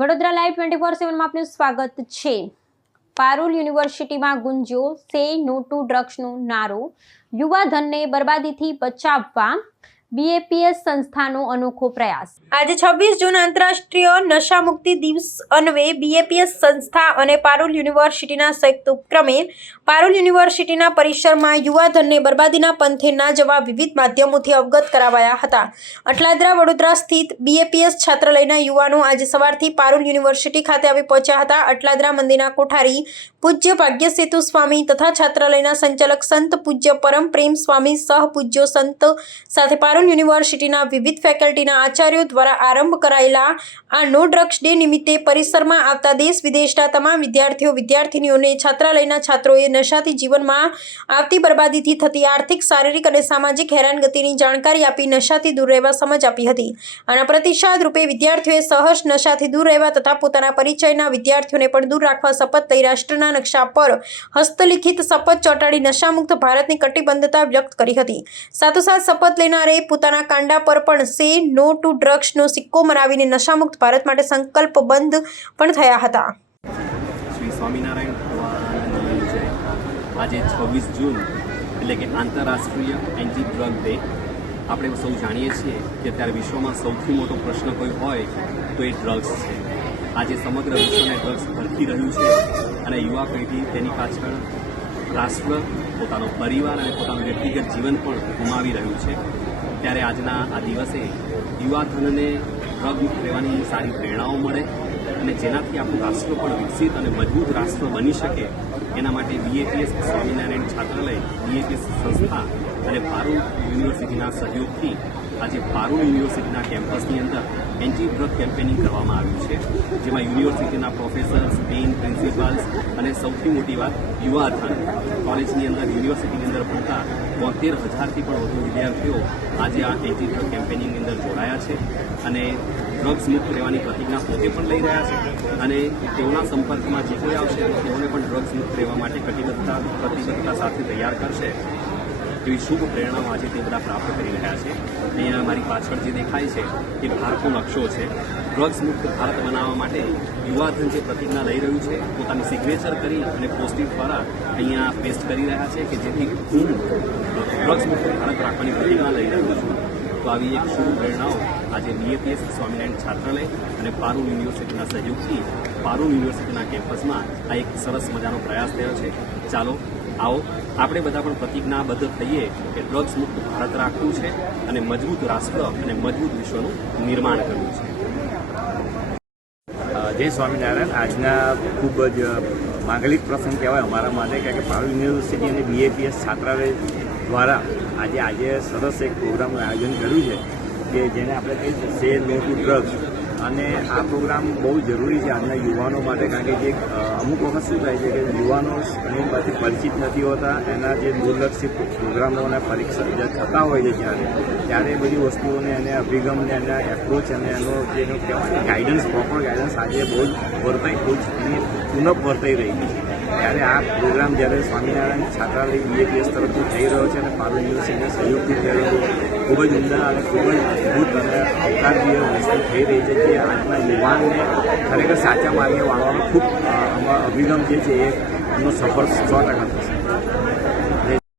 Vadodara live 24/7 માં આપનું સ્વાગત છે। પારુલ યુનિવર્સિટીમાં ગુંજ્યો સે નો ટુ ડ્રગ્સનો નારો। યુવા ધનને બરબાદીથી બચાવવા બીએપીએસ સંસ્થાનો અનોખો પ્રયાસ। આજે 26 જૂન આંતરરાષ્ટ્રીય નશા મુક્તિ દિવસ અન્વયે બીએપીએસ સંસ્થા અને પારુલ યુનિવર્સિટીના સંયુક્ત ઉપક્રમે પારુલ યુનિવર્સિટીના પરિસરમાં યુવા ધનને બરબાદીના પંથે ના જવા વિવિધ માધ્યમોથી અવગત કરાવાયા હતા। અટલાદરા વડોદરા સ્થિત બીએપીએસ છાત્રાલયના યુવાનો આજે સવારથી પારુલ યુનિવર્સિટી ખાતે આવી પહોંચ્યા હતા। અટલાદરા મંદિરના કોઠારી પૂજ્ય ભાગ્યસેતુ સ્વામી તથા છાત્રાલયના સંચાલક સંત પૂજ્ય પરમ પ્રેમ સ્વામી સહ પૂજ્યો સંત સાથે પારુલ યુનિવર્સિટીના વિવિધ ફેકલ્ટીના આચાર્યો દ્વારા આરંભ કરાયેલા આ નો ડ્રગ્સ ડે નિમિત્તે પરિસરમાં આવતા દેશ વિદેશના તમામ વિદ્યાર્થીઓ વિદ્યાર્થીનીઓને છાત્રાલયના છાત્રોએ નશાથી જીવનમાં આવતી બરબાદીથી થતી આર્થિક શારીરિક અને સામાજિક હેરાનગતિની જાણકારી આપી નશાથી દૂર રહેવા સમજ આપી હતી। આના પ્રતિસાદ રૂપે વિદ્યાર્થીઓએ સહર્ષ નશાથી દૂર રહેવા તથા પોતાના પરિચયના વિદ્યાર્થીઓને પણ દૂર રાખવા શપથ લઈ રાષ્ટ્રના નકશા પર હસ્તલિખિત શપથ ચોંટાડી નશામુક્ત ભારતની કટિબદ્ધતા વ્યક્ત કરી હતી। સાથોસાથ શપથ લેનારે પોતાના કાંડા પર પણ સે નો ટુ ડ્રગ્સનો સિક્કો મરાવીને નશામુક્ત ભારત માટે સંકલ્પબદ્ધ પણ થયા હતા। શ્રી સ્વામિનારાયણ ભગવાનની જય। આજે 26 જૂન એટલે કે આંતરરાષ્ટ્રીય એન્ટી ડ્રગ ડે। આપણે સૌ જાણીએ છીએ કે અત્યારે વિશ્વમાં સૌથી મોટો પ્રશ્ન કોઈ હોય તો એ ડ્રગ્સ છે। આજે સમગ્ર વિશ્વને ડ્રગ્સ ભરખી રહ્યું છે અને યુવા પેઢી તેની પાછળ રાષ્ટ્ર, પોતાનો પરિવાર અને પોતાનું વ્યક્તિગત જીવન પણ ગુમાવી રહ્યું છે। ત્યારે આજના આ દિવસે યુવા ધનને ડ્રગ મુક્ત રહેવાની સારી પ્રેરણાઓ મળે અને જેનાથી આપણું રાષ્ટ્ર પણ વિકસિત અને મજબૂત રાષ્ટ્ર બની શકે એના માટે બીએપીએસ સ્વામિનારાયણ છાત્રાલય, બીએપીએસ સંસ્થા અને પારુલ યુનિવર્સિટીના સહયોગથી આજે પારુલ યુનિવર્સિટીના કેમ્પસની અંદર એન્ટી ડ્રગ કેમ્પેનિંગ કરવામાં આવ્યું છે, જેમાં યુનિવર્સિટીના પ્રોફેસર્સ, ડીન, પ્રિન્સિપાલ્સ અને સૌથી મોટી વાત યુવા ધન કોલેજની અંદર, યુનિવર્સિટીની અંદર ભણતા 72,000થી પણ વધુ વિદ્યાર્થીઓ આજે આ એન્ટી ડ્રગ કેમ્પેનિંગની અંદર જોડાયા છે અને ડ્રગ્સ મુક્ત રહેવાની પ્રતિજ્ઞા પોતે પણ લઈ રહ્યા છે અને તેઓના સંપર્કમાં જે કોઈ આવશે તેઓને પણ ડ્રગ્સ મુક્ત રહેવા માટે પ્રતિબદ્ધતા સાથે તૈયાર કરશે એવી શુભ પ્રેરણાઓ આજે તે બધા પ્રાપ્ત કરી રહ્યા છે। અહીંયા મારી પાછળ જે દેખાય છે એ ભારતનો નકશો છે। ડ્રગ્સ મુક્ત ભારત બનાવવા માટે યુવાધન જે પ્રતિજ્ઞા લઈ રહ્યું છે, પોતાની સિગ્નેચર કરી અને પોસ્ટિંગ દ્વારા અહીંયા પેસ્ટ કરી રહ્યા છે કે જેથી હું ડ્રગ્સ મુક્ત ભારત રાખવાની પ્રતિજ્ઞા લઈ રહ્યો છું। તો આવી એક શુભ પ્રેરણાઓ આજે બીએપીએસ સ્વામિનારાયણ છાત્રાલય અને પારુલ યુનિવર્સિટીના સહયોગથી પારુલ યુનિવર્સિટીના કેમ્પસમાં આ એક સરસ મજાનો પ્રયાસ થયો છે। ચાલો આવો આપણે બધા પણ પ્રતિજ્ઞાબદ્ધ થઈએ કે ડ્રગ્સ મુક્ત ભારત રાખવું છે અને મજબૂત રાષ્ટ્ર અને મજબૂત વિશ્વનું નિર્માણ કરવું છે। જય સ્વામિનારાયણ। આજના ખૂબ જ માંગલિક પ્રસંગ કહેવાય અમારા માટે, કારણ કે પારુલ યુનિવર્સિટી અને બીએપીએસ છાત્રાલય દ્વારા આજે સરસ એક પ્રોગ્રામનું આયોજન કર્યું છે કે જેને આપણે કહીએ છીએ સે નો ટુ ડ્રગ્સ। અને આ પ્રોગ્રામ બહુ જરૂરી છે આજના યુવાનો માટે, કારણ કે જે અમુક વખત શું થાય છે કે યુવાનો સ્ક્રીનમાંથી પરિચિત નથી હોતા, એના જે દુર્લક્ષિત પ્રોગ્રામો અને પરીક્ષા જે થતા હોય છે ત્યારે બધી વસ્તુઓને એને અભિગમને એને એપ્રોચ અને એનો જે કહેવાય ગાઈડન્સ, પ્રોપર ગાઈડન્સ આજે બહુ જ પુનઃ વર્તાઈ રહી છે। ત્યારે આ પ્રોગ્રામ જ્યારે સ્વામિનારાયણ છાત્રાલય બીએપીએસ તરફથી થઈ રહ્યો છે અને પારુલ યુનિવર્સિટીના સહયોગથી થઈ રહ્યો છે, ખૂબ જ ઉમદા અને ખૂબ જ અદ્ભુત અને આવકારજીય વસ્તુ થઈ રહી છે જે આજના યુવાનને ખરેખર સાચા માર્ગે વાળવાનો ખૂબ અભિગમ જે છે એ એમનો સફળ 100%